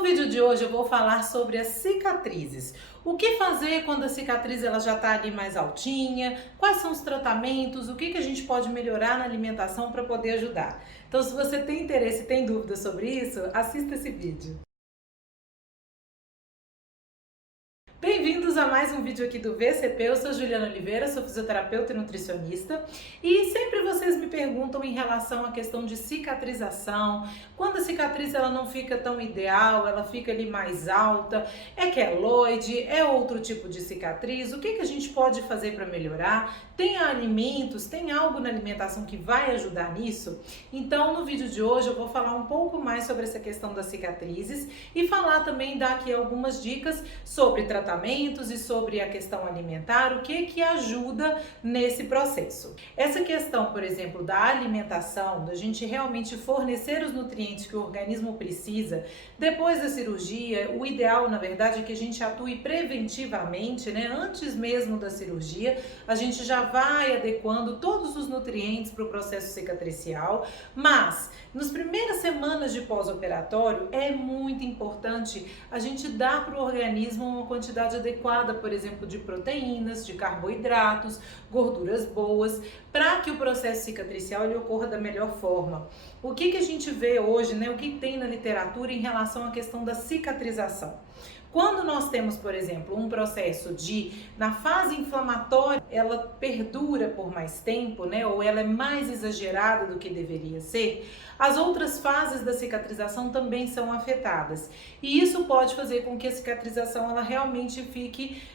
No vídeo de hoje eu vou falar sobre as cicatrizes. O que fazer quando a cicatriz ela já está ali mais altinha? Quais são os tratamentos? O que a gente pode melhorar na alimentação para poder ajudar? Então, se você tem interesse e tem dúvidas sobre isso, assista esse vídeo. Bem-vindos a mais um vídeo aqui do VCP, eu sou Juliana Oliveira, sou fisioterapeuta e nutricionista e sempre vocês me perguntam em relação à questão de cicatrização, quando a cicatriz ela não fica tão ideal, ela fica ali mais alta, é queloide, é outro tipo de cicatriz, o que a gente pode fazer para melhorar? Tem alimentos, tem algo na alimentação que vai ajudar nisso? Então no vídeo de hoje eu vou falar um pouco mais sobre essa questão das cicatrizes e falar também, dar aqui algumas dicas sobre tratamentos e sobre a questão alimentar, o que ajuda nesse processo. Essa questão, por exemplo, da alimentação, da gente realmente fornecer os nutrientes que o organismo precisa, depois da cirurgia, o ideal, na verdade, é que a gente atue preventivamente, né? Antes mesmo da cirurgia, a gente já vai adequando todos os nutrientes para o processo cicatricial, mas nas primeiras semanas de pós-operatório é muito importante a gente dar para o organismo uma quantidade adequada, por exemplo, de proteínas, de carboidratos, gorduras boas, para que o processo cicatricial ele ocorra da melhor forma. O que a gente vê hoje, né? O que tem na literatura em relação à questão da cicatrização? Quando nós temos, por exemplo, um processo na fase inflamatória, ela perdura por mais tempo, né? Ou ela é mais exagerada do que deveria ser, as outras fases da cicatrização também são afetadas. E isso pode fazer com que a cicatrização ela realmente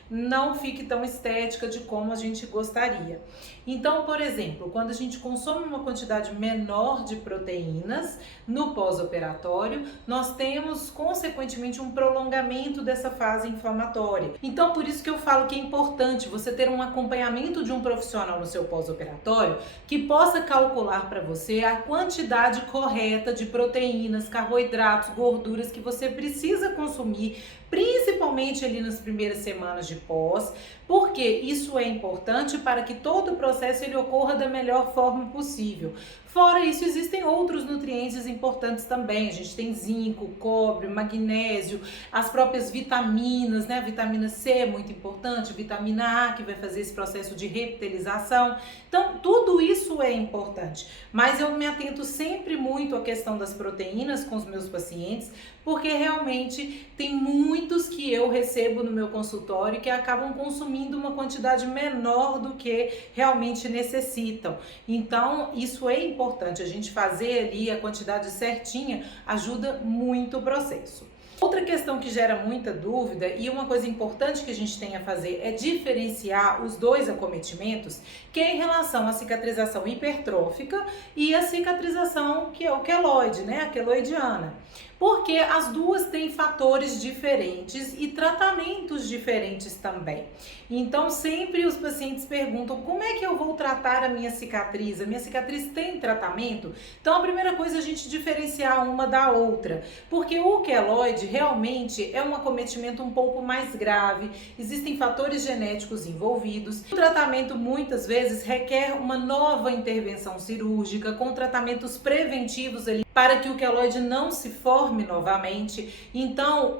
não fique tão estética de como a gente gostaria. Então, por exemplo, quando a gente consome uma quantidade menor de proteínas no pós-operatório, nós temos, consequentemente, um prolongamento dessa fase inflamatória. Então, por isso que eu falo que é importante você ter um acompanhamento de um profissional no seu pós-operatório que possa calcular para você a quantidade correta de proteínas, carboidratos, gorduras que você precisa consumir, principalmente ali nas primeiras semanas de pós, porque isso é importante para que todo o processo ele ocorra da melhor forma possível. Fora isso, existem outros nutrientes importantes também. A gente tem zinco, cobre, magnésio, as próprias vitaminas, né? A vitamina C é muito importante, vitamina A, que vai fazer esse processo de reptilização. Então, tudo isso é importante. Mas eu me atento sempre muito à questão das proteínas com os meus pacientes, porque realmente tem muitos que eu recebo no meu consultório que acabam consumindo uma quantidade menor do que realmente necessitam. Então, isso é importante, a gente fazer ali a quantidade certinha ajuda muito o processo. Outra questão que gera muita dúvida e uma coisa importante que a gente tem a fazer é diferenciar os dois acometimentos, que é em relação à cicatrização hipertrófica e a cicatrização que é o queloide, né, a queloidiana. Porque as duas têm fatores diferentes e tratamentos diferentes também. Então, sempre os pacientes perguntam: como é que eu vou tratar a minha cicatriz? A minha cicatriz tem tratamento? Então, a primeira coisa é a gente diferenciar uma da outra, porque o queloide realmente é um acometimento um pouco mais grave, existem fatores genéticos envolvidos. O tratamento muitas vezes requer uma nova intervenção cirúrgica, com tratamentos preventivos ali, para que o queloide não se forme novamente. Então,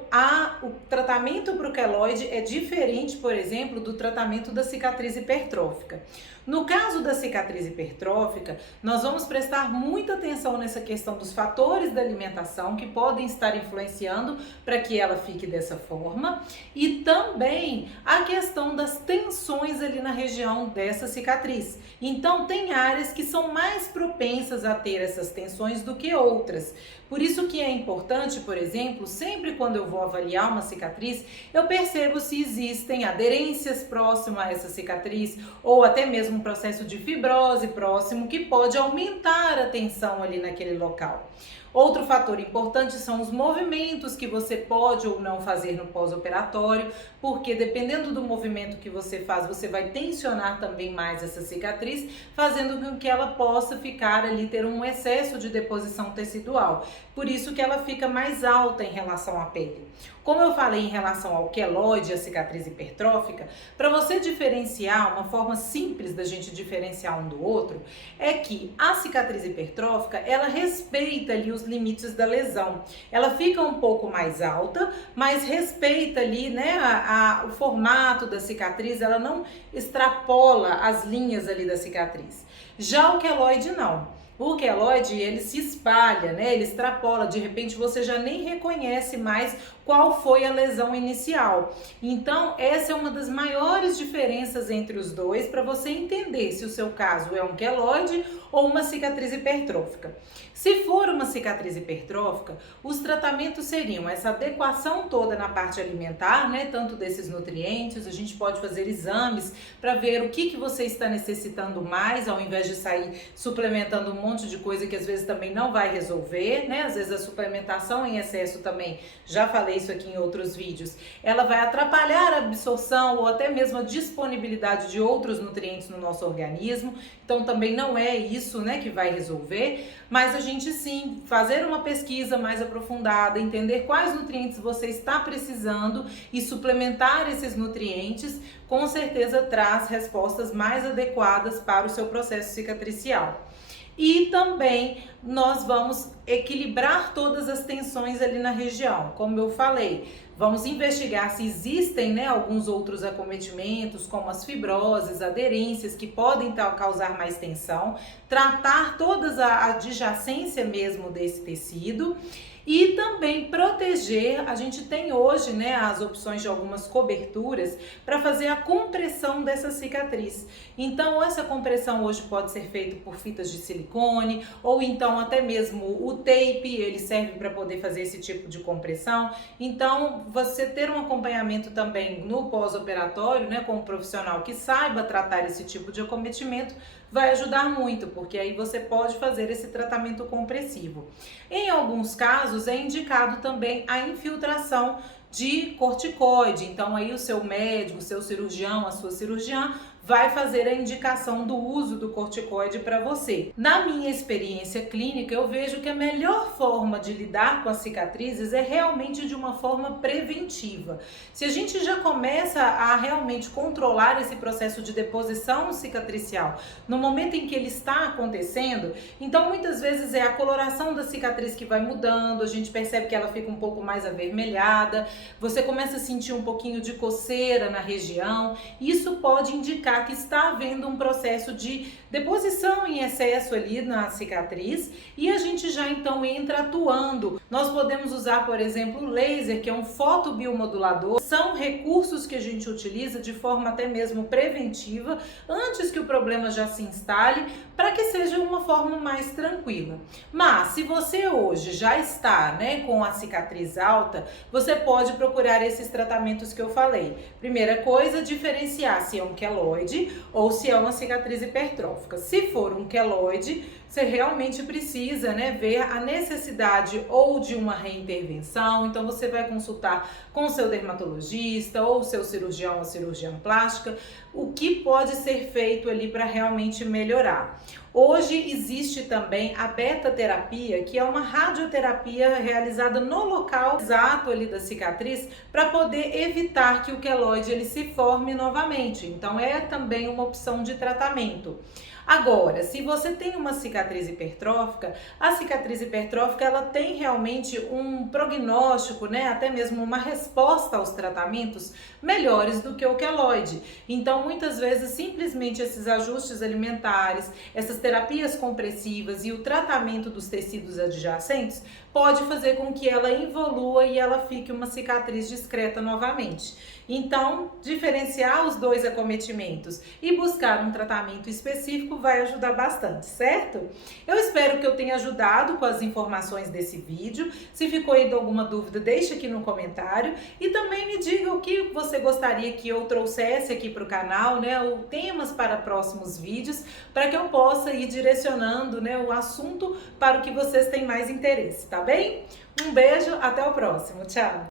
o tratamento para o queloide é diferente, por exemplo, do tratamento da cicatriz hipertrófica. No caso da cicatriz hipertrófica, nós vamos prestar muita atenção nessa questão dos fatores da alimentação que podem estar influenciando para que ela fique dessa forma, e também a questão das tensões ali na região dessa cicatriz. Então, tem áreas que são mais propensas a ter essas tensões do que outras. Por isso que é importante, por exemplo, sempre quando eu vou avaliar uma cicatriz, eu percebo se existem aderências próximas a essa cicatriz ou até mesmo um processo de fibrose próximo que pode aumentar a tensão ali naquele local. Outro fator importante são os movimentos que você pode ou não fazer no pós-operatório, porque dependendo do movimento que você faz, você vai tensionar também mais essa cicatriz, fazendo com que ela possa ficar ali, ter um excesso de deposição tecidual. Por isso que ela fica mais alta em relação à pele. Como eu falei em relação ao queloide e a cicatriz hipertrófica, para você diferenciar, uma forma simples da gente diferenciar um do outro, é que a cicatriz hipertrófica, ela respeita ali os limites da lesão. Ela fica um pouco mais alta, mas respeita ali, né, o formato da cicatriz, ela não extrapola as linhas ali da cicatriz. Já o queloide não. O queloide, ele se espalha, né? Ele extrapola, de repente você já nem reconhece mais qual foi a lesão inicial. Então, essa é uma das maiores diferenças entre os dois para você entender se o seu caso é um queloide ou uma cicatriz hipertrófica. Se for uma cicatriz hipertrófica, os tratamentos seriam essa adequação toda na parte alimentar, né? Tanto desses nutrientes, a gente pode fazer exames para ver o que você está necessitando mais, ao invés de sair suplementando um monte de coisa que às vezes também não vai resolver, né? Às vezes a suplementação em excesso também, já falei isso aqui em outros vídeos, ela vai atrapalhar a absorção ou até mesmo a disponibilidade de outros nutrientes no nosso organismo. Então também não é isso, né, que vai resolver, mas a gente sim fazer uma pesquisa mais aprofundada, entender quais nutrientes você está precisando e suplementar esses nutrientes, com certeza traz respostas mais adequadas para o seu processo cicatricial. E também nós vamos equilibrar todas as tensões ali na região, como eu falei. Vamos investigar se existem, né, alguns outros acometimentos, como as fibroses, aderências, que podem causar mais tensão, tratar toda a adjacência mesmo desse tecido. E também proteger, a gente tem hoje, né, as opções de algumas coberturas para fazer a compressão dessa cicatriz. Então, essa compressão hoje pode ser feita por fitas de silicone, ou então até mesmo o tape, ele serve para poder fazer esse tipo de compressão. Então, você ter um acompanhamento também no pós-operatório, né, com um profissional que saiba tratar esse tipo de acometimento, vai ajudar muito, porque aí você pode fazer esse tratamento compressivo. Em alguns casos é indicado também a infiltração de corticoide, então aí o seu médico, o seu cirurgião, a sua cirurgiã vai fazer a indicação do uso do corticoide para você. Na minha experiência clínica, eu vejo que a melhor forma de lidar com as cicatrizes é realmente de uma forma preventiva. Se a gente já começa a realmente controlar esse processo de deposição cicatricial no momento em que ele está acontecendo, então muitas vezes é a coloração da cicatriz que vai mudando, a gente percebe que ela fica um pouco mais avermelhada, você começa a sentir um pouquinho de coceira na região, isso pode indicar que está havendo um processo de deposição em excesso ali na cicatriz e a gente já então entra atuando. Nós podemos usar, por exemplo, o laser, que é um fotobiomodulador. São recursos que a gente utiliza de forma até mesmo preventiva, antes que o problema já se instale, para que seja uma forma mais tranquila. Mas se você hoje já está, né, com a cicatriz alta, você pode procurar esses tratamentos que eu falei. Primeira coisa, diferenciar se é um queloide ou se é uma cicatriz hipertrófica. Se for um queloide, você realmente precisa, né, ver a necessidade ou de uma reintervenção. Então você vai consultar com o seu dermatologista ou o seu cirurgião ou cirurgiã plástica o que pode ser feito ali para realmente melhorar. Hoje existe também a beta-terapia, que é uma radioterapia realizada no local exato ali da cicatriz para poder evitar que o queloide ele se forme novamente. Então é também uma opção de tratamento. Agora, se você tem uma cicatriz hipertrófica, a cicatriz hipertrófica ela tem realmente um prognóstico, né, até mesmo uma resposta aos tratamentos melhores do que o queloide. Então, muitas vezes, simplesmente esses ajustes alimentares, essas terapias compressivas e o tratamento dos tecidos adjacentes pode fazer com que ela evolua e ela fique uma cicatriz discreta novamente. Então, diferenciar os dois acometimentos e buscar um tratamento específico vai ajudar bastante, certo? Eu espero que eu tenha ajudado com as informações desse vídeo. Se ficou aí alguma dúvida, deixa aqui no comentário e também me diga o que você gostaria que eu trouxesse aqui para o canal, né, ou temas para próximos vídeos, para que eu possa ir direcionando, né, o assunto para o que vocês têm mais interesse, tá bem? Um beijo, até o próximo, tchau!